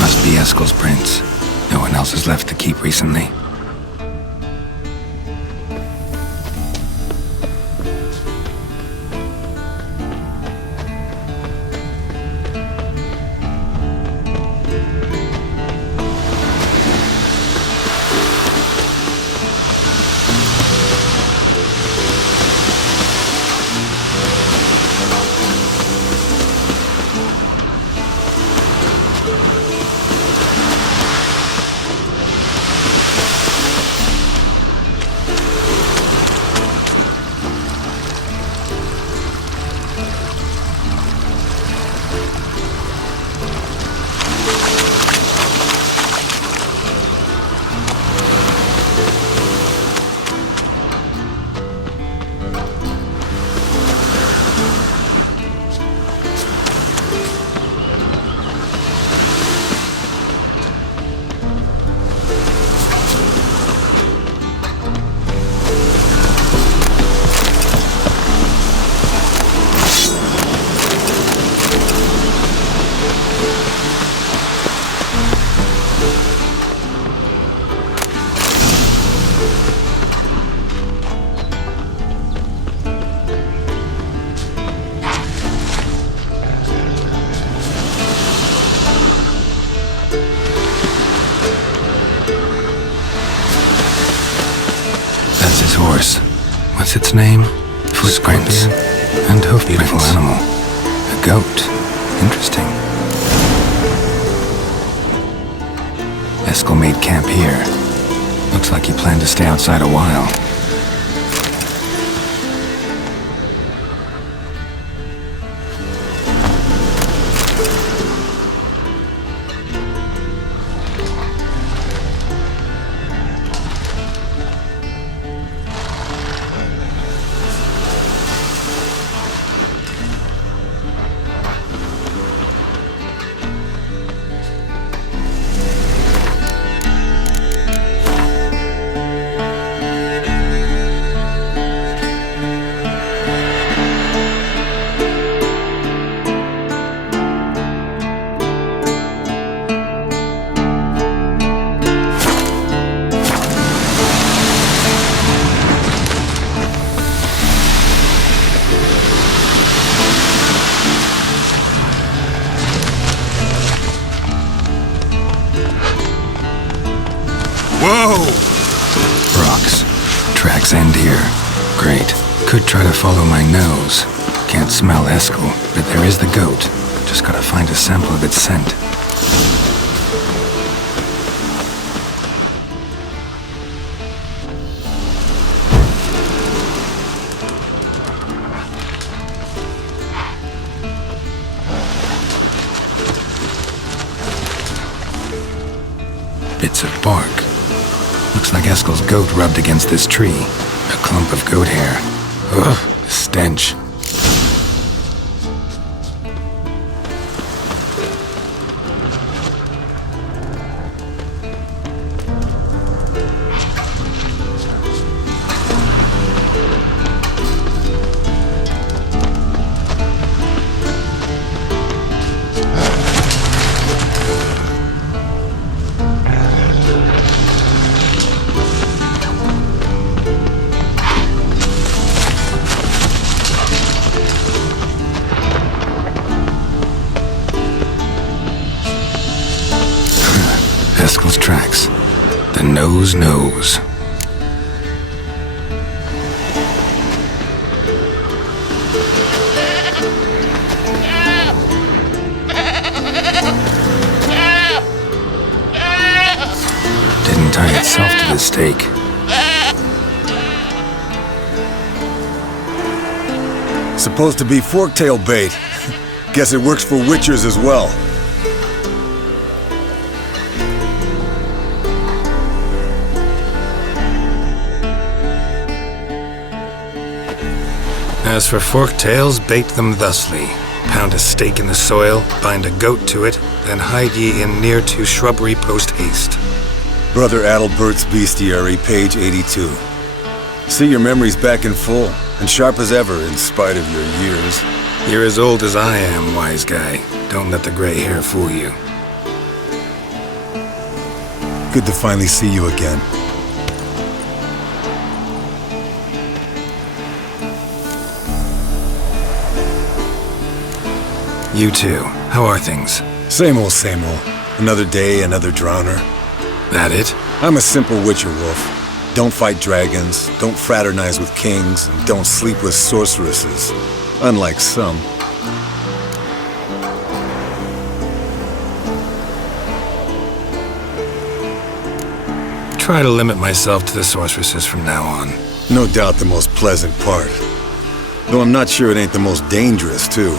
Must be Eskel's prints. No one else has left the keep recently. Horse. What's its name? Footprints and hoofprints. Beautiful animal. A goat. Interesting. Eskel made camp here. Looks like he planned to stay outside a while. Whoa! Rocks. Tracks end here. Great. Could try to follow my nose. Can't smell Eskel, but there is the goat. Just gotta find a sample of its scent. Bits of bark. Looks like Eskel's goat rubbed against this tree. A clump of goat hair. Ugh, the stench. Eskel's tracks. The nose knows. Didn't tie itself to the stake. Supposed to be forktail bait. Guess it works for witchers as well. As for forktails, bait them thusly. Pound a stake in the soil, bind a goat to it, then hide ye in near to shrubbery post haste. Brother Adalbert's Bestiary, page 82. See your memories back in full. and sharp as ever in spite of your years. You're as old as I am, wise guy. Don't let the gray hair fool you. Good to finally see you again. You too. How are things? Same old, same old. Another day, another drowner. That it? I'm a simple witcher wolf. Don't fight dragons, don't fraternize with kings, and don't sleep with sorceresses. Unlike some. Try to limit myself to the sorceresses from now on. No doubt the most pleasant part. Though I'm not sure it ain't the most dangerous, too.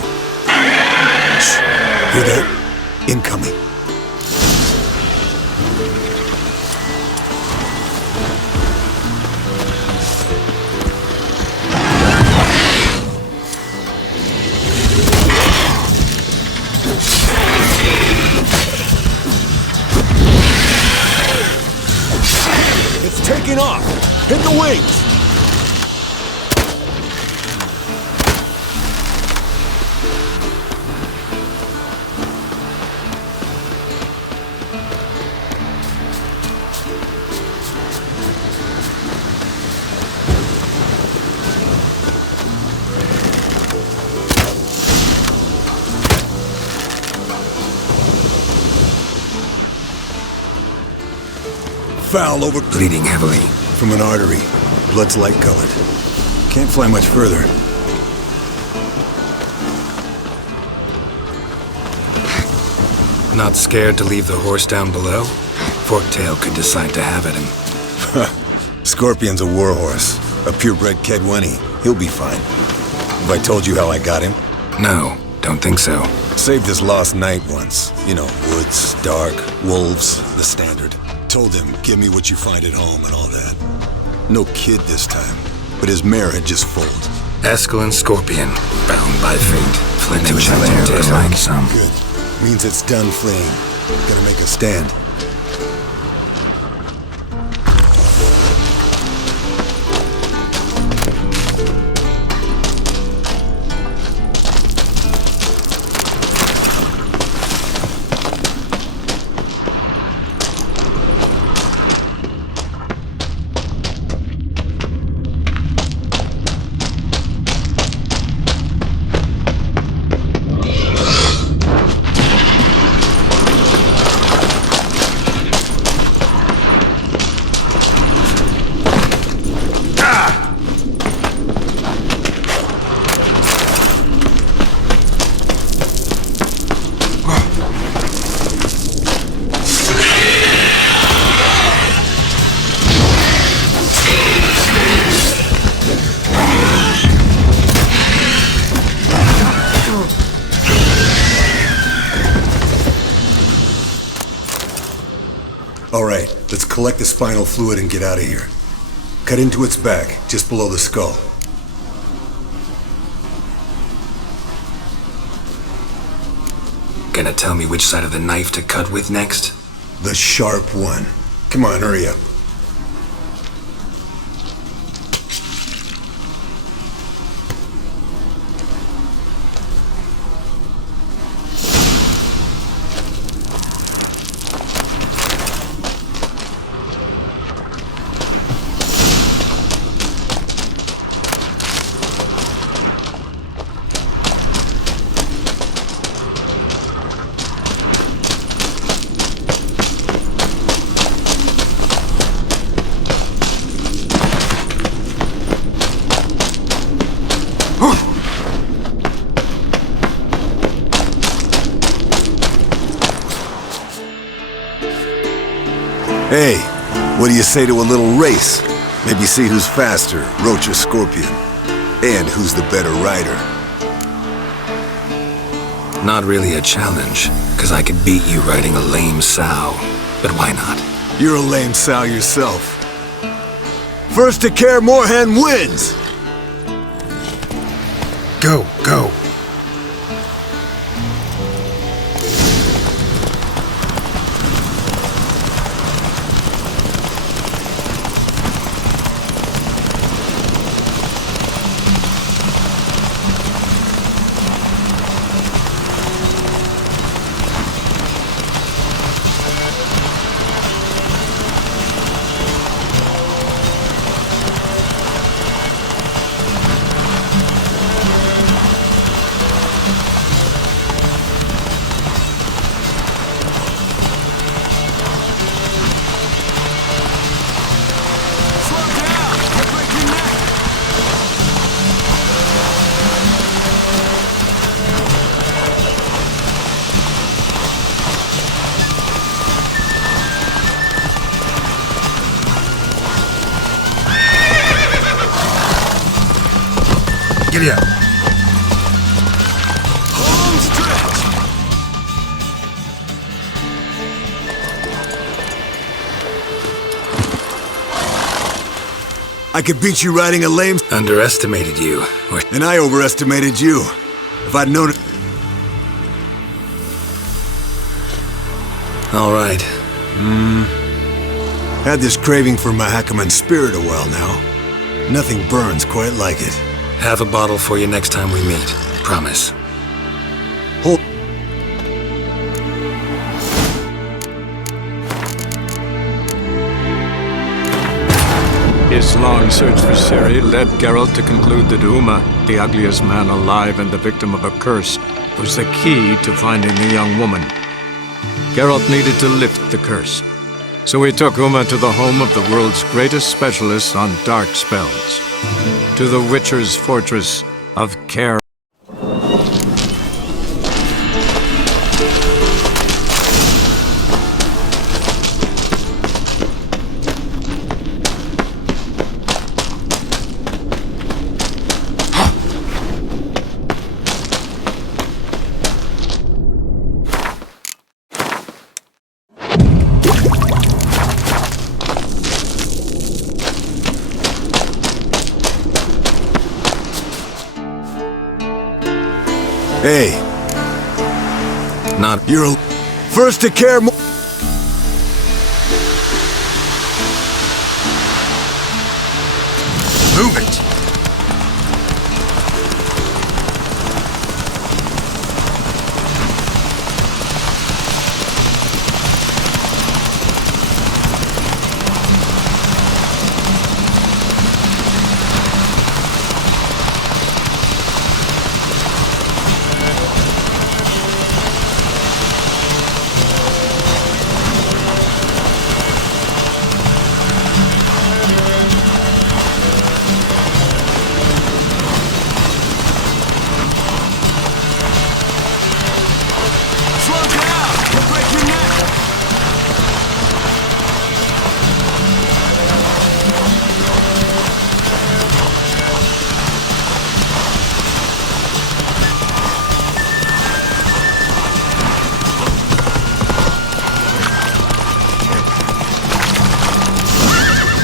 Shh. Hear that? Incoming. It's taking off! Hit the wings! Foul over... Bleeding heavily. From an artery. Blood's light-colored. Can't fly much further. Not scared to leave the horse down below? Forktail could decide to have at him. Scorpion's a warhorse. A purebred Kedwenny. He'll be fine. Have I told you how I got him? No, don't think so. Saved his lost knight once. You know, woods, dark, wolves, the standard. Told him, give me what you find at home and all that. No kid this time, but his mare had just foaled. Eskel and Scorpion, bound by fate. Flint and Chalair like some. Good. Means it's done fleeing. Gotta make a stand. Alright, let's collect the spinal fluid and get out of here. Cut into its back, just below the skull. Gonna tell me which side of the knife to cut with next? The sharp one. Come on, hurry up. Hey, what do you say to a little race? Maybe see who's faster, Roach or Scorpion. And who's the better rider. Not really a challenge, because I could beat you riding a lame sow. But why not? You're a lame sow yourself. First to Kaer Morhen wins! Go, go. Giddy up. Home stretch! I could beat you riding a lame... Underestimated you. And I overestimated you. If I'd known it... All right. Had this craving for Mahakaman spirit a while now. Nothing burns quite like it. Have a bottle for you next time we meet. Promise. Hold... His long search for Ciri led Geralt to conclude that Uma, the ugliest man alive and the victim of a curse, was the key to finding the young woman. Geralt needed to lift the curse, so he took Uma to the home of the world's greatest specialist on dark spells, to the Witcher's fortress of Care. Hey. Not... You're a... First to care more... Move it!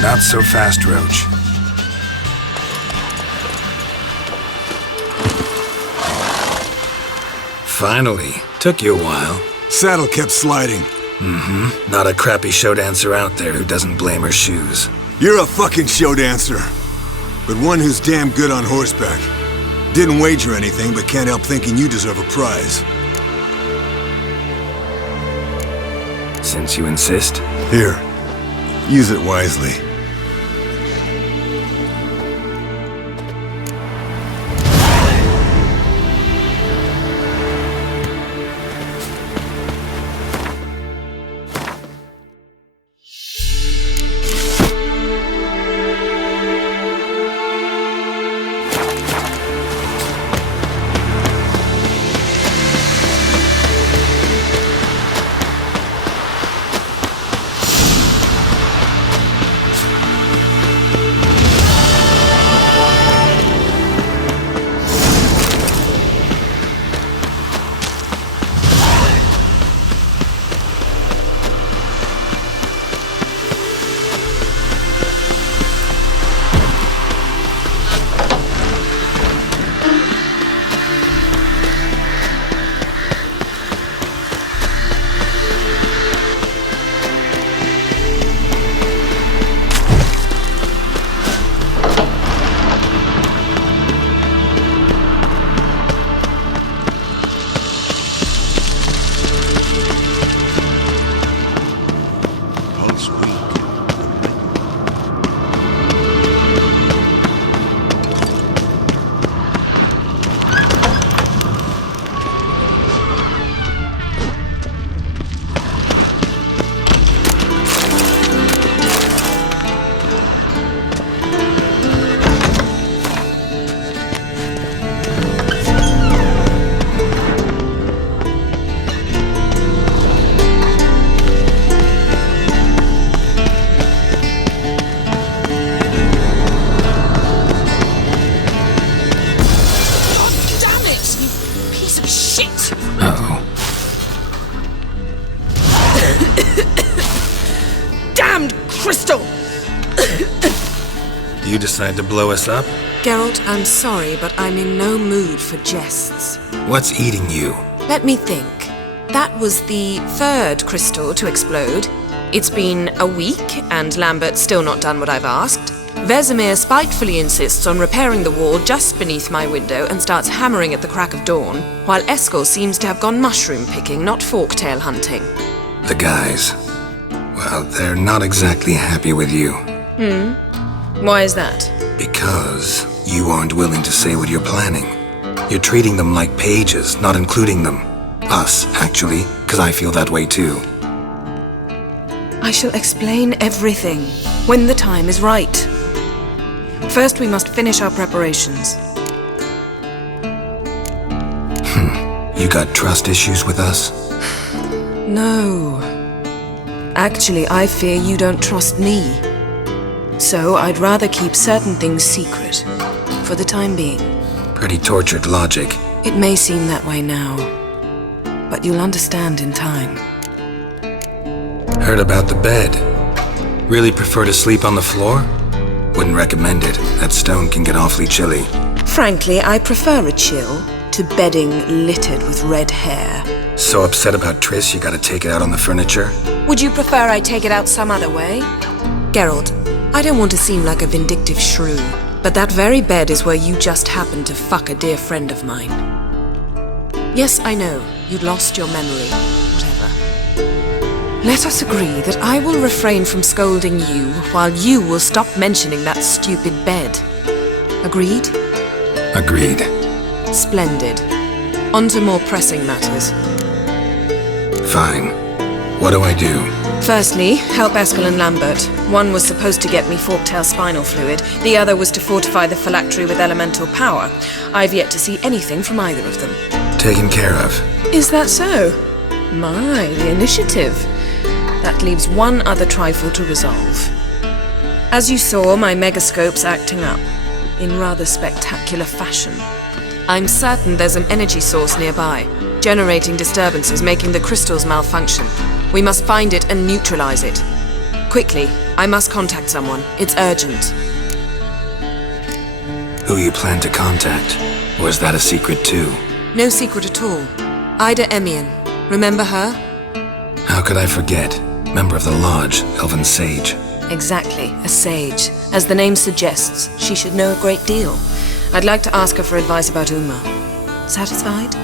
Not so fast, Roach. Finally. Took you a while. Saddle kept sliding. Not a crappy show dancer out there who doesn't blame her shoes. You're a fucking show dancer. But one who's damn good on horseback. Didn't wager anything, but can't help thinking you deserve a prize. Since you insist. Here. Use it wisely. decide to blow us up? Geralt, I'm sorry, but I'm in no mood for jests. What's eating you? Let me think. That was the third crystal to explode. It's been a week, and Lambert's still not done what I've asked. Vesemir spitefully insists on repairing the wall just beneath my window and starts hammering at the crack of dawn, while Eskel seems to have gone mushroom picking, not forktail hunting. The guys. Well, they're not exactly happy with you. Why is that? Because you aren't willing to say what you're planning. You're treating them like pages, not including them. Us, actually, because I feel that way too. I shall explain everything when the time is right. First, we must finish our preparations. You got trust issues with us? No. Actually, I fear you don't trust me. So I'd rather keep certain things secret, for the time being. Pretty tortured logic. It may seem that way now, but you'll understand in time. Heard about the bed. Really prefer to sleep on the floor? Wouldn't recommend it. That stone can get awfully chilly. Frankly, I prefer a chill to bedding littered with red hair. So upset about Triss you gotta take it out on the furniture? Would you prefer I take it out some other way? Geralt, I don't want to seem like a vindictive shrew, but that very bed is where you just happened to fuck a dear friend of mine. Yes, I know, you'd lost your memory. Whatever. Let us agree that I will refrain from scolding you while you will stop mentioning that stupid bed. Agreed? Agreed. Splendid. On to more pressing matters. Fine. What do I do? Firstly, help Eskel and Lambert. One was supposed to get me forktail spinal fluid, the other was to fortify the phylactery with elemental power. I've yet to see anything from either of them. Taken care of. Is that so? My, the initiative. That leaves one other trifle to resolve. As you saw, my megascope's acting up, in rather spectacular fashion. I'm certain there's an energy source nearby, generating disturbances, making the crystals malfunction. We must find it and neutralize it. Quickly, I must contact someone. It's urgent. Who you plan to contact? Or is that a secret too? No secret at all. Ida Emian. Remember her? How could I forget? Member of the Lodge, Elven Sage. Exactly, a sage. As the name suggests, she should know a great deal. I'd like to ask her for advice about Uma. Satisfied?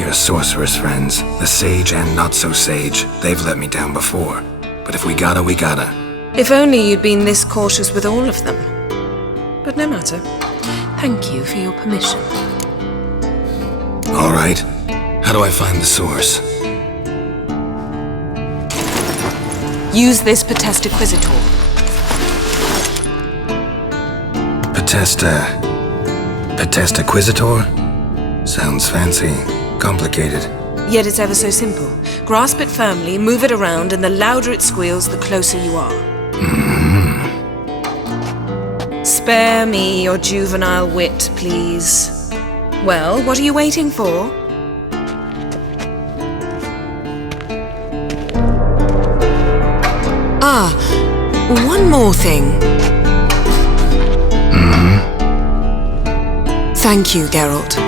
Your sorceress friends, the sage and not-so-sage, they've let me down before. But if we gotta, we gotta. If only you'd been this cautious with all of them. But no matter. Thank you for your permission. All right. How do I find the source? Use this Potestaquizitor. Potestaquizitor? Sounds fancy. Complicated. Yet it's ever so simple. Grasp it firmly, move it around, and the louder it squeals, the closer you are. Spare me your juvenile wit, please. Well, what are you waiting for? Ah, one more thing. Thank you, Geralt.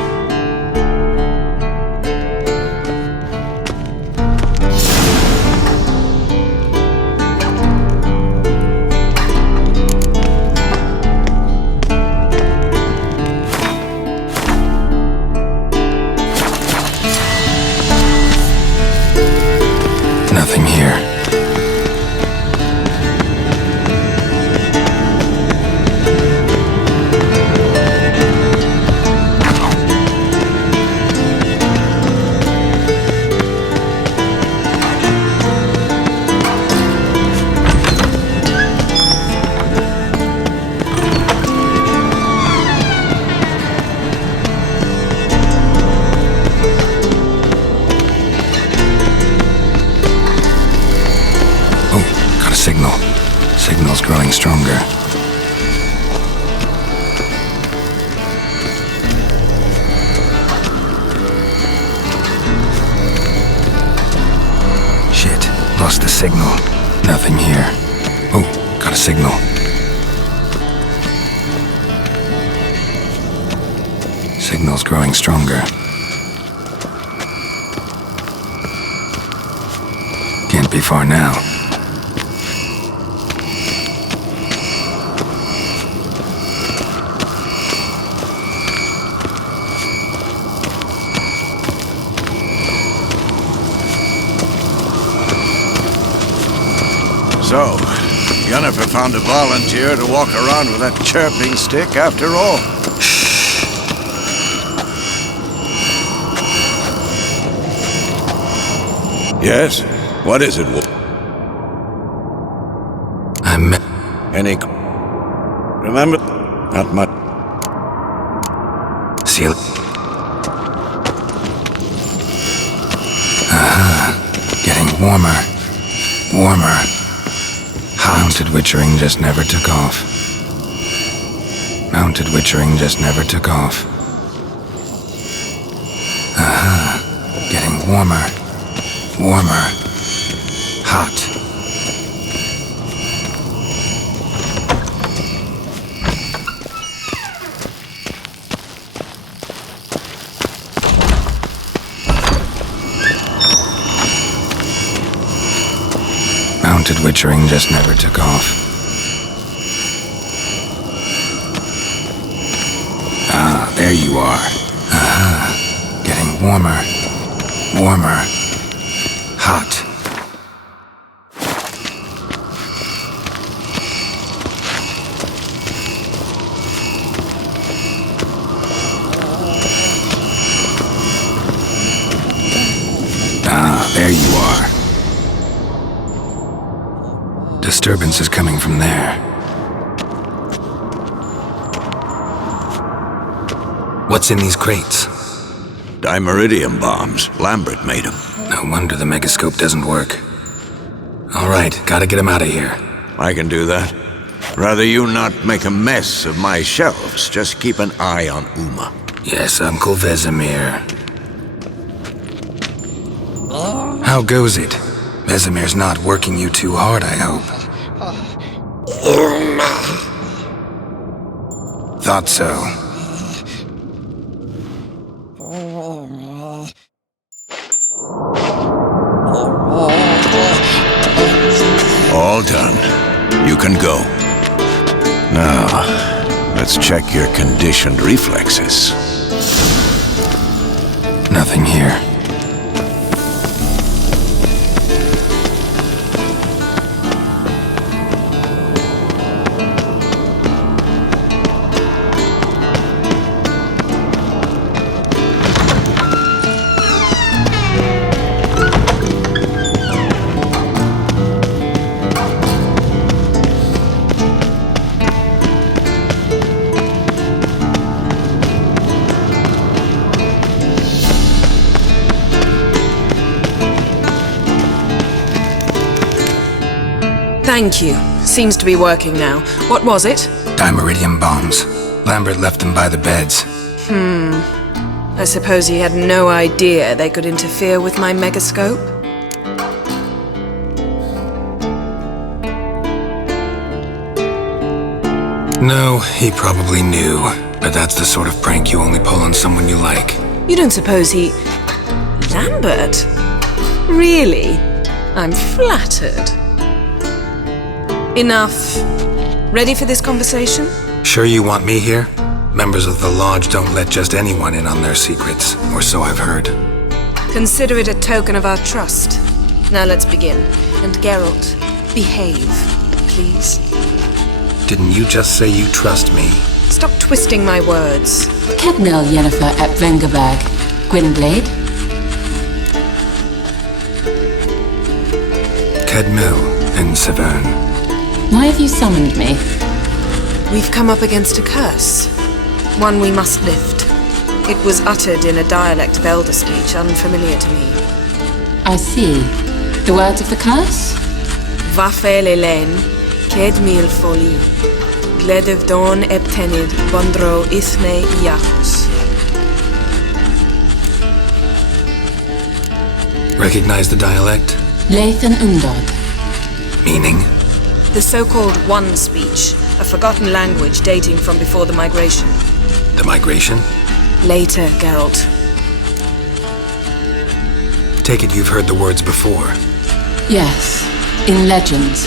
Nothing here. Signal's growing stronger. Shit, lost the signal. Nothing here. Oh, got a signal. Signal's growing stronger. Can't be far now. So, Yennefer found a volunteer to walk around with that chirping stick after all. Yes? What is it? I'm... Any... Remember? Not much. Seal. Aha. Getting warmer. Warmer. Mounted witchering just never took off. Mounted witchering just never took off. Aha. Getting warmer. Warmer. Hot. Mounted witchering just never took off. Ah, there you are. Aha. Getting warmer. Warmer. Hot. Ah, there you are. Disturbance is coming from there. What's in these crates? Dimeridium bombs. Lambert made them. No wonder the megascope doesn't work. All right, gotta get him out of here. I can do that. Rather you not make a mess of my shelves. Just keep an eye on Uma. Yes, Uncle Vesemir. How goes it? Vesemir's not working you too hard, I hope. Thought so. All done. You can go. Now, let's check your conditioned reflexes. Nothing here. Thank you. Seems to be working now. What was it? Dimeridium bombs. Lambert left them by the beds. I suppose he had no idea they could interfere with my megascope? No, he probably knew. But that's the sort of prank you only pull on someone you like. You don't suppose he... Lambert? Really? I'm flattered. Enough. Ready for this conversation? Sure you want me here? Members of the Lodge don't let just anyone in on their secrets, or so I've heard. Consider it a token of our trust. Now let's begin. And Geralt, behave, please. Didn't you just say you trust me? Stop twisting my words. Kednel Yennefer at Vengerberg. Gwynblade? Kedmil and Severn. Why have you summoned me? We've come up against a curse. One we must lift. It was uttered in a dialect of Elder speech unfamiliar to me. I see. The words of the curse? Vafel Elen, Kedmil Foli, Gledev Don Ebtenid, Bondro Ithne Iachos. Recognize the dialect? Lathan Undod. Meaning? The so-called One speech, a forgotten language dating from before the migration. The migration? Later, Geralt. Take it you've heard the words before. Yes, in legends,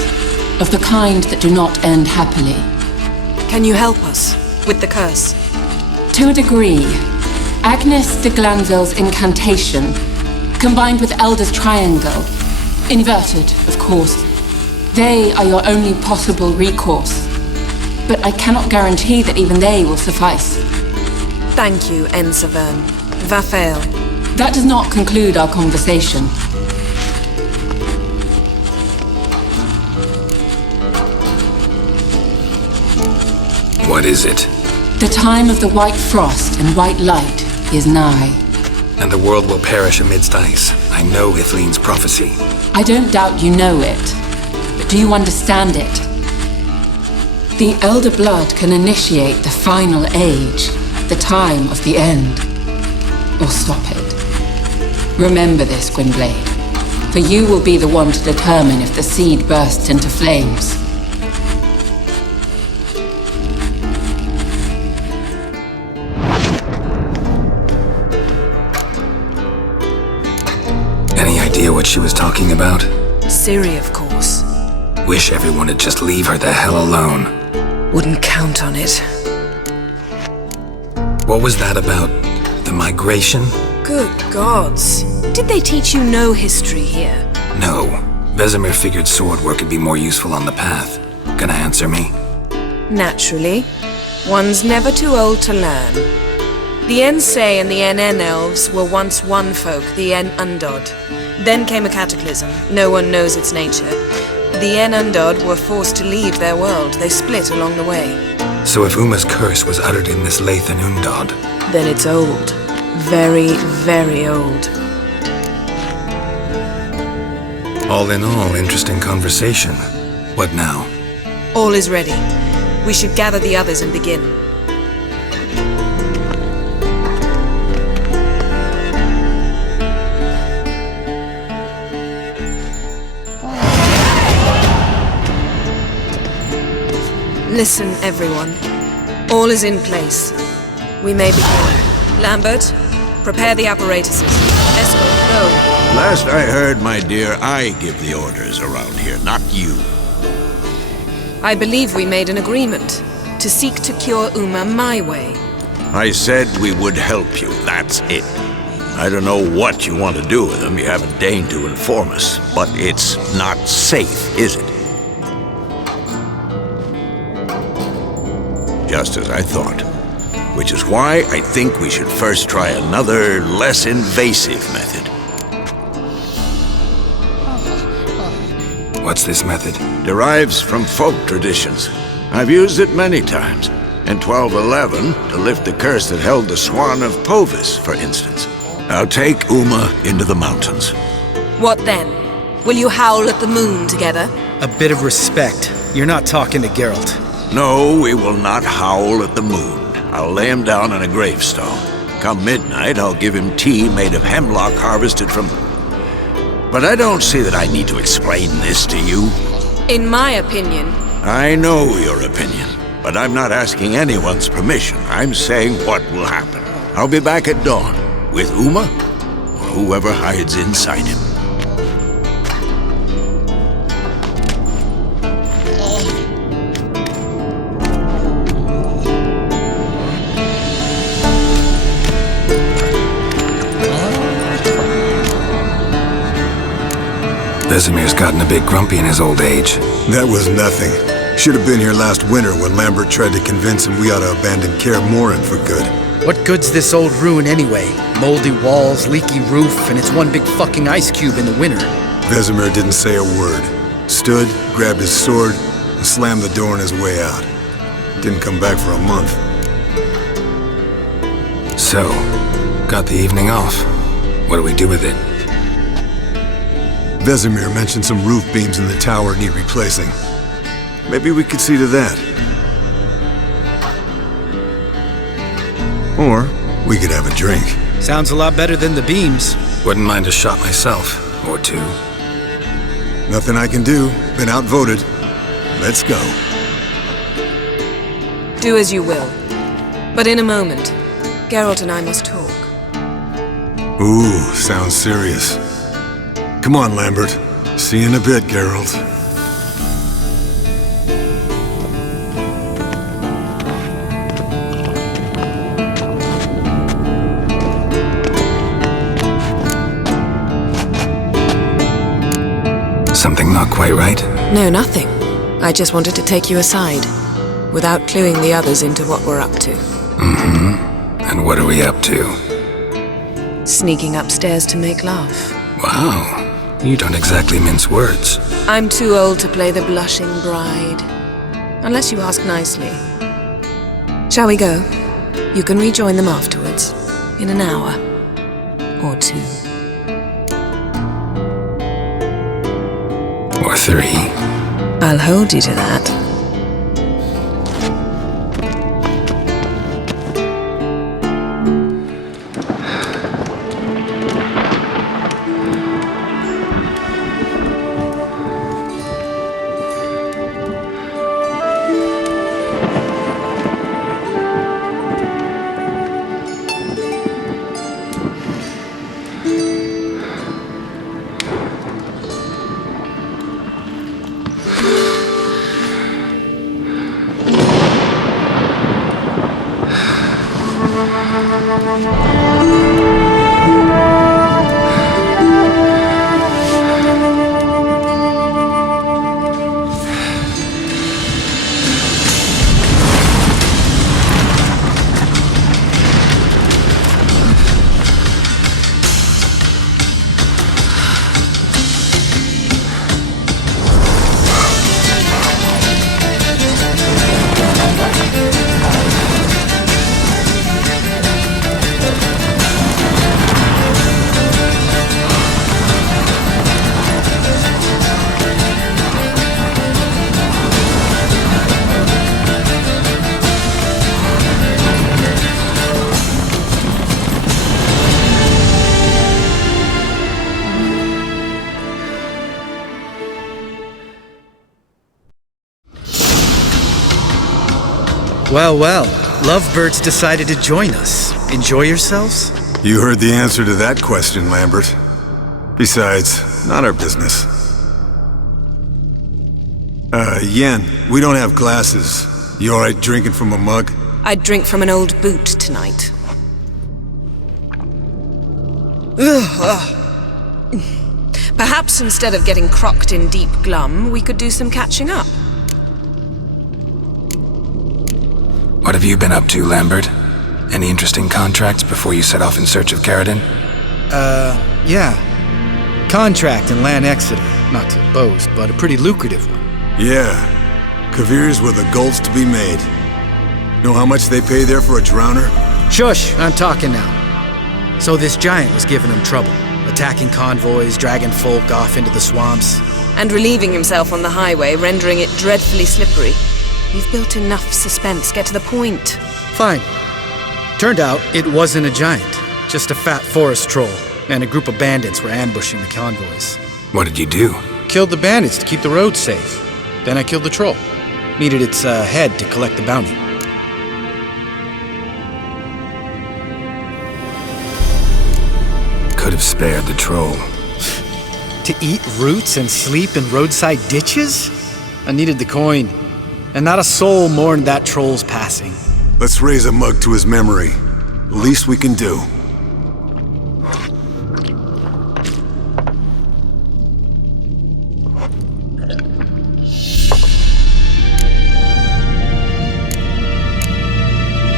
of the kind that do not end happily. Can you help us with the curse? To a degree, Agnes de Glanville's incantation, combined with Elder's triangle, inverted, of course, they are your only possible recourse. But I cannot guarantee that even they will suffice. Thank you, Ensavern. Vafael. That does not conclude our conversation. What is it? The time of the white frost and white light is nigh. And the world will perish amidst ice. I know Ithleen's prophecy. I don't doubt you know it, but do you understand it? The Elder Blood can initiate the final age, the time of the end, or stop it. Remember this, Gwynblade, for you will be the one to determine if the seed bursts into flames. Any idea what she was talking about? Ciri, of course. Wish everyone would just leave her the hell alone. Wouldn't count on it. What was that about? The migration? Good gods. Did they teach you no history here? No. Vesemir figured sword work would be more useful on the path. Gonna answer me? Naturally. One's never too old to learn. The Ensay and the NN elves were once one folk, the En Undod. Then came a cataclysm. No one knows its nature. The En Undod were forced to leave their world. They split along the way. So if Uma's curse was uttered in this Lathe and Undod, Then it's old. Very, very old. all in all, interesting conversation. What now? All is ready. We should gather the others and begin. Listen, everyone. All is in place. We may begin. Lambert, prepare the apparatuses. Escapade, go. Last I heard, my dear, I give the orders around here, not you. I believe we made an agreement to seek to cure Uma my way. I said we would help you, that's it. I don't know what you want to do with them, you haven't deigned to inform us, but it's not safe, is it? Just as I thought. Which is why I think we should first try another, less invasive method. What's this method? Derives from folk traditions. I've used it many times. In 1211, to lift the curse that held the Swan of Povis, for instance. I'll take Uma into the mountains. What then? Will you howl at the moon together? A bit of respect. You're not talking to Geralt. No, we will not howl at the moon. I'll lay him down in a gravestone. Come midnight, I'll give him tea made of hemlock harvested from... But I don't see that I need to explain this to you. In my opinion... I know your opinion, but I'm not asking anyone's permission. I'm saying what will happen. I'll be back at dawn, with Uma, or whoever hides inside him. Vesemir's gotten a bit grumpy in his old age. That was nothing. Should have been here last winter when Lambert tried to convince him we ought to abandon Kaer Morhen for good. What good's this old ruin anyway? Moldy walls, leaky roof, and it's one big fucking ice cube in the winter. Vesemir didn't say a word. Stood, grabbed his sword, and slammed the door on his way out. Didn't come back for a month. So, got the evening off. What do we do with it? Vesemir mentioned some roof beams in the tower need replacing. Maybe we could see to that. Or we could have a drink. Sounds a lot better than the beams. Wouldn't mind a shot myself, or two. Nothing I can do. Been outvoted. Let's go. Do as you will. But in a moment. Geralt and I must talk. Ooh, sounds serious. Come on, Lambert. See you in a bit, Geralt. Something not quite right? No, nothing. I just wanted to take you aside, without cluing the others into what we're up to. And what are we up to? Sneaking upstairs to make love. Wow, you don't exactly mince words. I'm too old to play the blushing bride. Unless you ask nicely. Shall we go? You can rejoin them afterwards. In an hour. Or 2. Or 3. I'll hold you to that. Well, lovebirds decided to join us. Enjoy yourselves? You heard the answer to that question, Lambert. Besides, not our business. Yen, we don't have glasses. You alright drinking from a mug? I'd drink from an old boot tonight. Perhaps instead of getting crocked in deep glum, we could do some catching up. What have you been up to, Lambert? Any interesting contracts before you set off in search of Caradon? Yeah. Contract in Lan Exeter. Not to boast, but a pretty lucrative one. Yeah. Kavir's were the gold's to be made. Know how much they pay there for a drowner? Shush, I'm talking now. So this giant was giving him trouble. Attacking convoys, dragging folk off into the swamps. And relieving himself on the highway, rendering it dreadfully slippery. You've built enough suspense. Get to the point. Fine. Turned out it wasn't a giant. Just a fat forest troll. And a group of bandits were ambushing the convoys. What did you do? Killed the bandits to keep the roads safe. Then I killed the troll. Needed its head to collect the bounty. Could have spared the troll. To eat roots and sleep in roadside ditches? I needed the coin. And not a soul mourned that troll's passing. Let's raise a mug to his memory. The least we can do.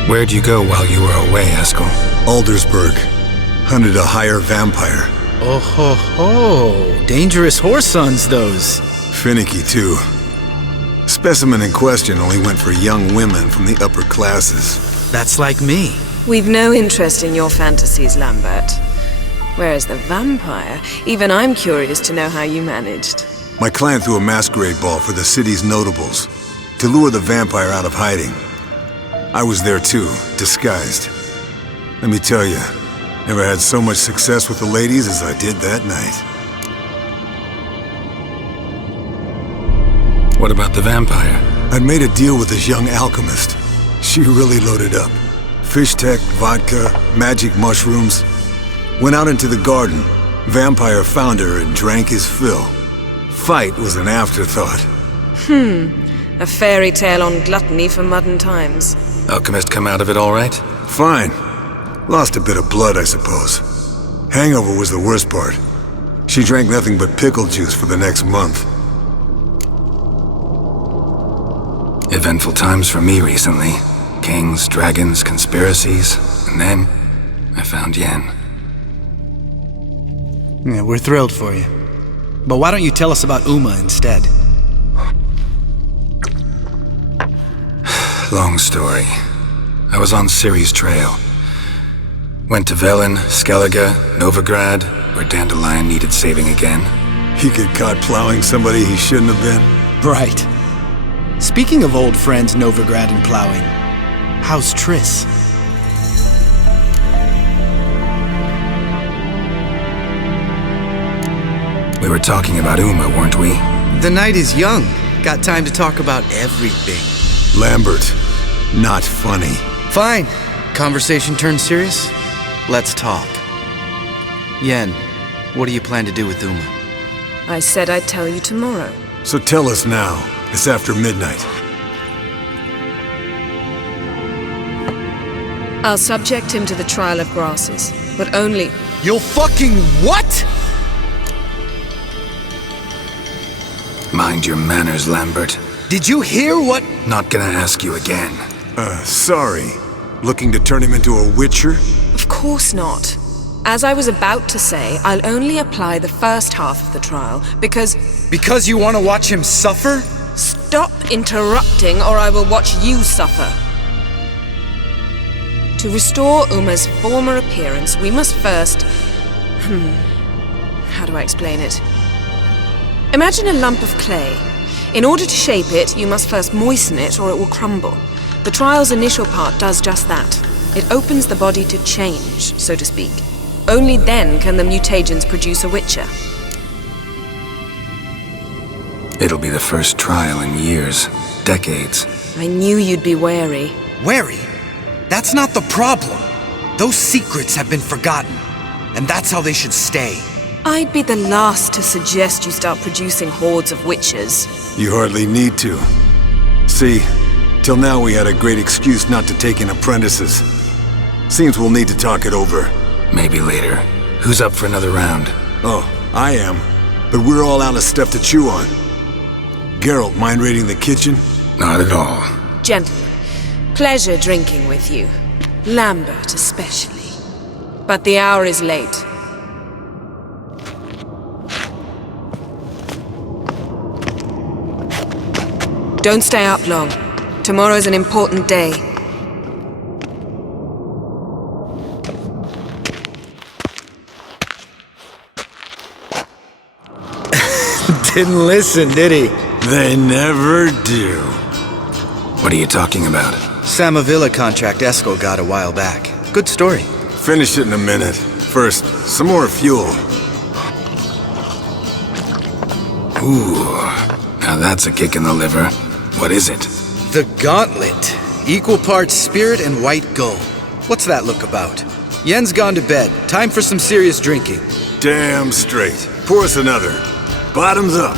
Where'd you go while you were away, Eskel? Aldersburg. Hunted a higher vampire. Oh ho ho. Dangerous horse sons, those. Finicky, too. Specimen in question only went for young women from the upper classes. That's like me. We've no interest in your fantasies, Lambert. Whereas the vampire, even I'm curious to know how you managed. My clan threw a masquerade ball for the city's notables to lure the vampire out of hiding. I was there too, disguised. Let me tell you, never had so much success with the ladies as I did that night. What about the vampire? I'd made a deal with this young alchemist. She really loaded up. Fish tech, vodka, magic mushrooms. Went out into the garden. Vampire found her and drank his fill. Fight was an afterthought. A fairy tale on gluttony for modern times. Alchemist come out of it all right? Fine. Lost a bit of blood, I suppose. Hangover was the worst part. She drank nothing but pickle juice for the next month. Eventful times for me recently. Kings, dragons, conspiracies, and then I found Yen. Yeah, we're thrilled for you. But why don't you tell us about Uma instead? Long story. I was on Ciri's trail. Went to Velen, Skellige, Novigrad, where Dandelion needed saving again. He get caught plowing somebody he shouldn't have been. Right. Speaking of old friends Novigrad and plowing, how's Triss? We were talking about Uma, weren't we? The night is young. Got time to talk about everything. Lambert, not funny. Fine. Conversation turned serious? Let's talk. Yen, what do you plan to do with Uma? I said I'd tell you tomorrow. So tell us now. It's after midnight. I'll subject him to the trial of grasses, but only... You'll fucking what? Mind your manners, Lambert. Did you hear what? Not gonna ask you again. Sorry. Looking to turn him into a witcher? Of course not. As I was about to say, I'll only apply the first half of the trial, because... Because you want to watch him suffer? Stop interrupting, or I will watch you suffer. To restore Uma's former appearance, we must first... How do I explain it? Imagine a lump of clay. In order to shape it, you must first moisten it, or it will crumble. The trial's initial part does just that. It opens the body to change, so to speak. Only then can the mutagens produce a witcher. It'll be the first trial in years, decades. I knew you'd be wary. Wary? That's not the problem. Those secrets have been forgotten, and that's how they should stay. I'd be the last to suggest you start producing hordes of witches. You hardly need to. See, till now we had a great excuse not to take in apprentices. Seems we'll need to talk it over. Maybe later. Who's up for another round? Oh, I am. But we're all out of stuff to chew on. Geralt, mind raiding the kitchen? Not at all. Gentlemen, pleasure drinking with you. Lambert especially. But the hour is late. Don't stay up long. Tomorrow's an important day. Didn't listen, did he? They never do. What are you talking about? Samavilla contract Esco got a while back. Good story. Finish it in a minute. First, some more fuel. Ooh, now that's a kick in the liver. What is it? The Gauntlet. Equal parts spirit and white gull. What's that look about? Yen's gone to bed. Time for some serious drinking. Damn straight. Pour us another. Bottoms up.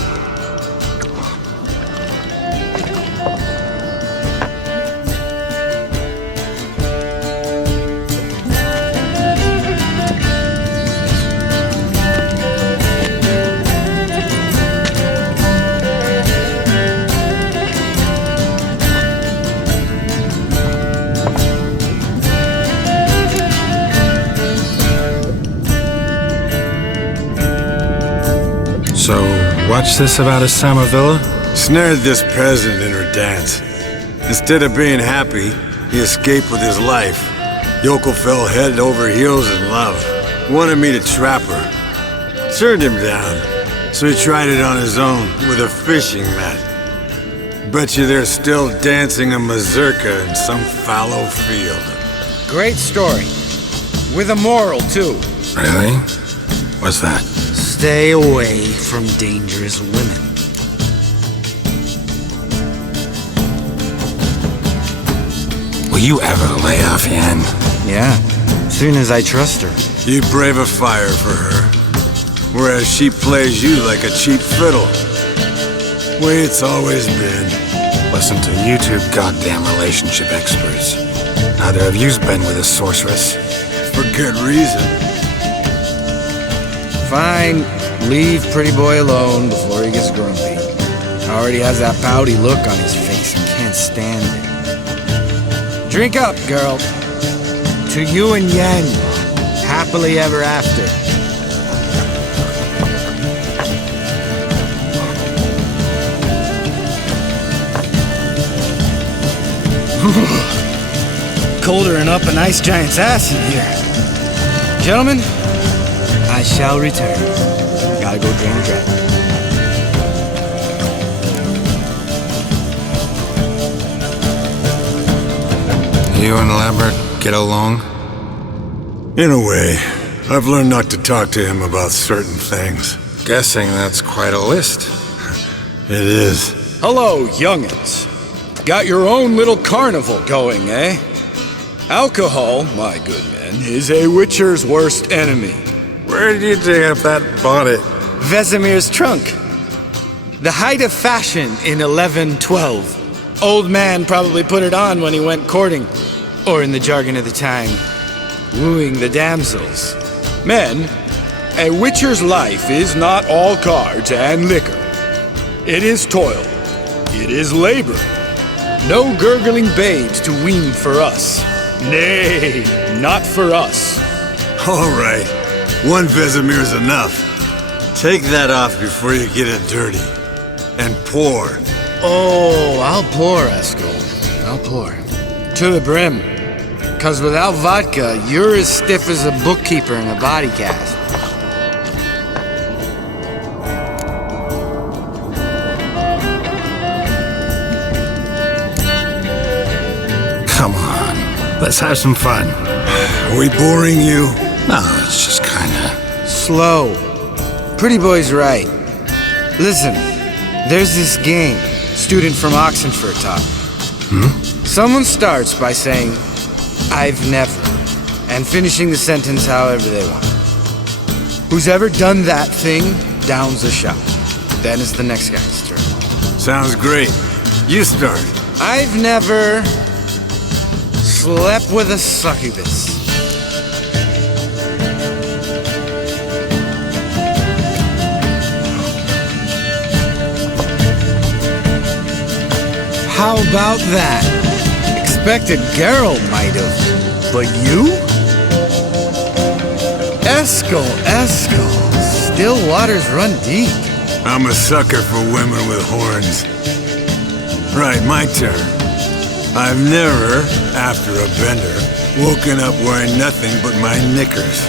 So, what's this about a Samavilla? Snared this peasant in her dance. Instead of being happy, he escaped with his life. Yokel fell head over heels in love. Wanted me to trap her. Turned him down, so he tried it on his own with a fishing net. Bet you they're still dancing a mazurka in some fallow field. Great story. With a moral, too. Really? What's that? Stay away from dangerous women. Will you ever lay off, Yen? Yeah, soon as I trust her. You brave a fire for her, whereas she plays you like a cheap fiddle. Way it's always been. Listen to you two goddamn relationship experts. Neither of you's been with a sorceress. For good reason. Fine, leave pretty boy alone before he gets grumpy. Already has that pouty look on his face and can't stand it. Drink up, girl. To you and Yen. Happily ever after. Colder and up an ice giant's ass in here. Gentlemen, I shall return. Gotta go drain the dragon. You and Lambert get along? In a way, I've learned not to talk to him about certain things. Guessing that's quite a list. It is. Hello, young'uns. Got your own little carnival going, eh? Alcohol, my good men, is a witcher's worst enemy. Where did you dig up that bonnet? Vesemir's trunk. The height of fashion in 1112. Old man probably put it on when he went courting, or in the jargon of the time, wooing the damsels. Men, a witcher's life is not all cards and liquor. It is toil. It is labor. No gurgling babes to wean for us. Nay, not for us. All right. One Vesemir's enough. Take that off before you get it dirty. And pour. Oh, I'll pour, Eskel. I'll pour. To the brim. 'Cause without vodka, you're as stiff as a bookkeeper in a body cast. Come on, let's have some fun. Are we boring you? No, it's just kinda... Slow. Pretty boy's right. Listen, there's this game. Student from Oxenford taught. Someone starts by saying, I've never, and finishing the sentence however they want. Who's ever done that thing downs a shot. Then it's the next guy's turn. Sounds great. You start. I've never slept with a succubus. How about that? Expected Geralt might have, but you? Eskel. Still waters run deep. I'm a sucker for women with horns. Right, my turn. I've never, after a bender, woken up wearing nothing but my knickers.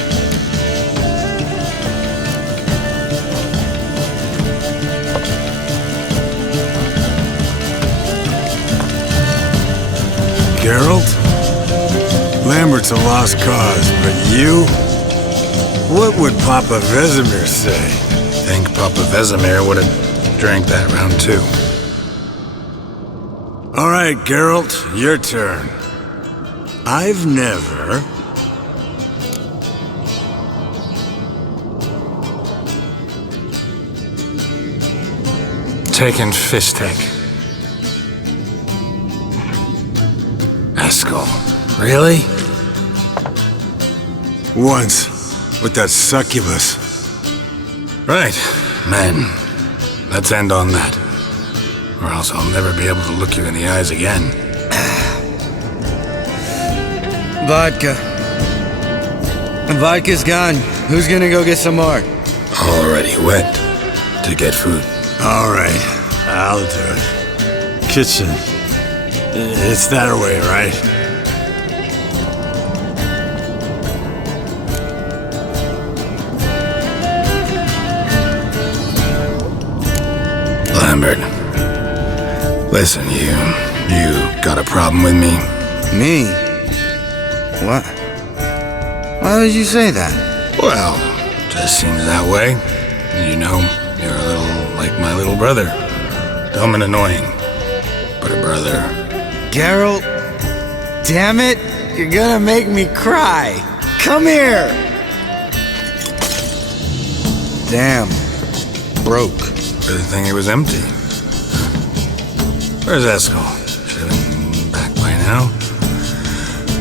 Geralt? Lambert's a lost cause, but you? What would Papa Vesemir say? Think Papa Vesemir would have drank that round too. All right, Geralt, your turn. I've never... Taken Fistek. Eskel. Really? Once, with that succubus. Right. Men, let's end on that. Or else I'll never be able to look you in the eyes again. Vodka. Vodka's gone. Who's gonna go get some more? Already wet to get food. All right, I'll do it. Kitchen. It's that way, right? Lambert. Listen, you got a problem with me? Me? What? Why would you say that? Well, just seems that way. You know, you're a little like my little brother. Dumb and annoying, but a brother. Geralt, Damn it! You're gonna make me cry. Come here! Damn. Broke. Good thing it was empty. Where's Eskel? Should have been back by now.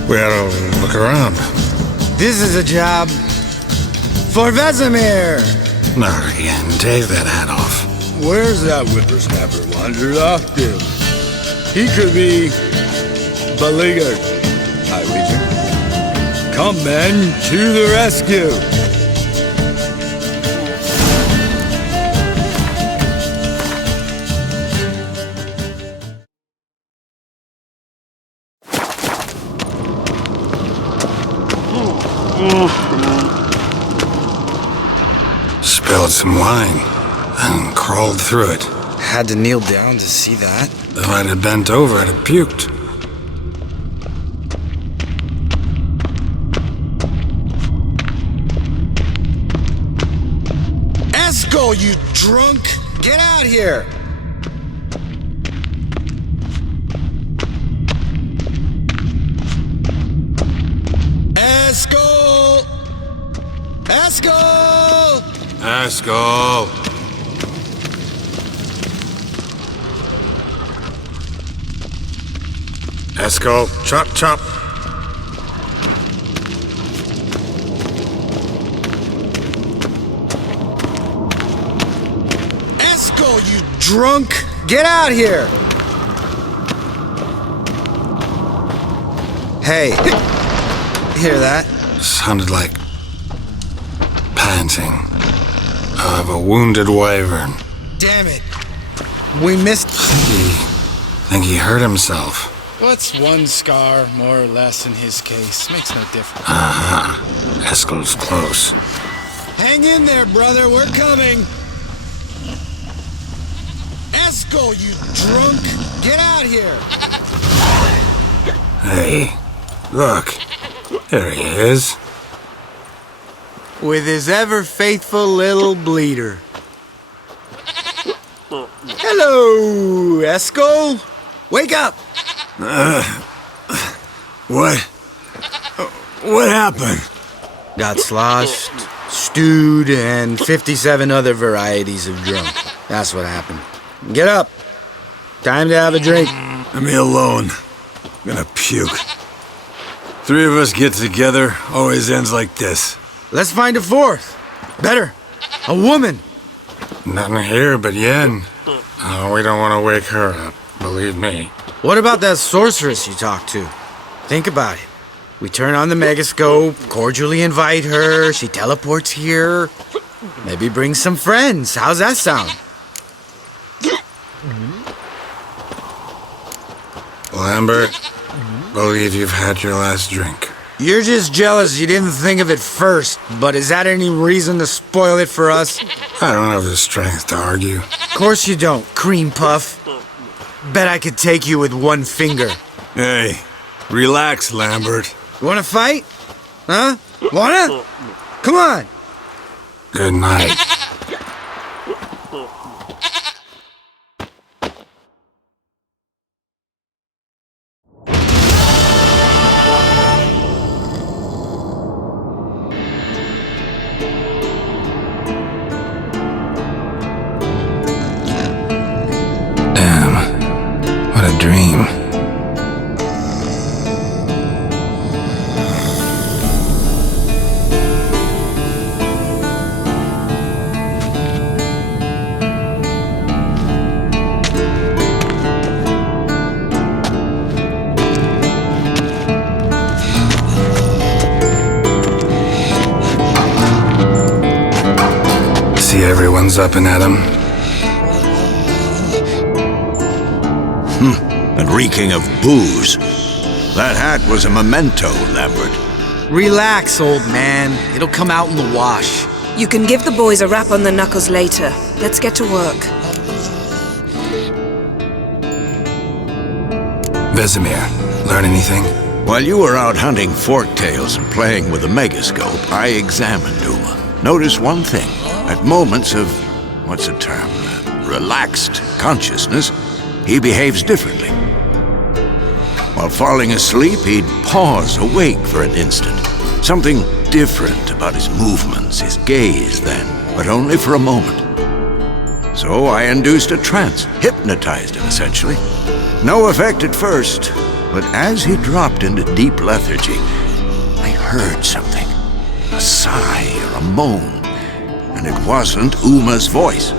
We ought to look around. This is a job for Vesemir! Not again. Take that hat off. Where's that whippersnapper wandered off to? He could be beleaguered, High Regent. Come, men, to the rescue! Spilled some wine and crawled through it. Had to kneel down to see that. If I'd have bent over, I'd have puked. Eskel, you drunk! Get out here! Eskel! Eskel! Eskel! Eskel, chop, chop. Eskel, you drunk! Get out here! Hey, hear that? Sounded like panting of a wounded wyvern. Damn it. We missed... Think he hurt himself. What's one scar, more or less, in his case? Makes no difference. Eskel's close. Hang in there, brother. We're coming. Eskel, you drunk! Get out here! Hey, look. There he is. With his ever-faithful little bleeder. Hello, Eskel. Wake up! What? What happened? Got sloshed, stewed, and 57 other varieties of drunk. That's what happened. Get up. Time to have a drink. Leave me alone. I'm gonna puke. Three of us get together, always ends like this. Let's find a fourth. Better. A woman. Nothing here but Yen. Oh, we don't want to wake her up, believe me. What about that sorceress you talked to? Think about it. We turn on the megascope, cordially invite her, she teleports here. Maybe bring some friends. How's that sound? Lambert, believe you've had your last drink. You're just jealous you didn't think of it first, but is that any reason to spoil it for us? I don't have the strength to argue. Of course you don't, cream puff. Bet I could take you with one finger. Hey, relax, Lambert. Wanna fight? Huh? Wanna? Come on. Good night. Damn, what a dream. See everyone's up and at 'em. And reeking of booze. That hat was a memento, Lambert. Relax, old man. It'll come out in the wash. You can give the boys a rap on the knuckles later. Let's get to work. Vesemir, learn anything? While you were out hunting forktails and playing with the megascope, I examined Uma. Notice one thing. At moments of, what's the term, relaxed consciousness, he behaves differently. While falling asleep, he'd pause awake for an instant. Something different about his movements, his gaze then, but only for a moment. So I induced a trance, hypnotized him essentially. No effect at first, but as he dropped into deep lethargy, I heard something. A sigh or a moan, and it wasn't Uma's voice.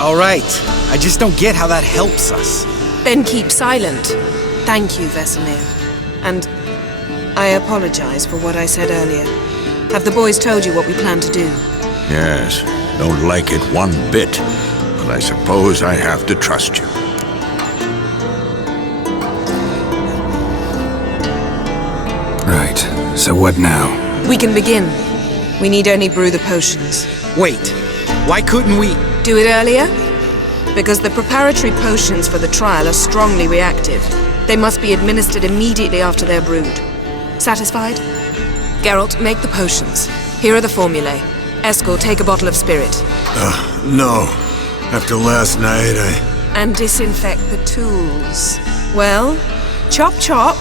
All right, I just don't get how that helps us. Then keep silent. Thank you, Vesemir. And I apologize for what I said earlier. Have the boys told you what we plan to do? Yes, don't like it one bit, but I suppose I have to trust you. Right, so what now? We can begin. We need only brew the potions. Wait, why couldn't we? Do it earlier? Because the preparatory potions for the trial are strongly reactive. They must be administered immediately after they're brewed. Satisfied? Geralt, make the potions. Here are the formulae. Eskel, take a bottle of spirit. No. After last night, And disinfect the tools. Well, chop chop.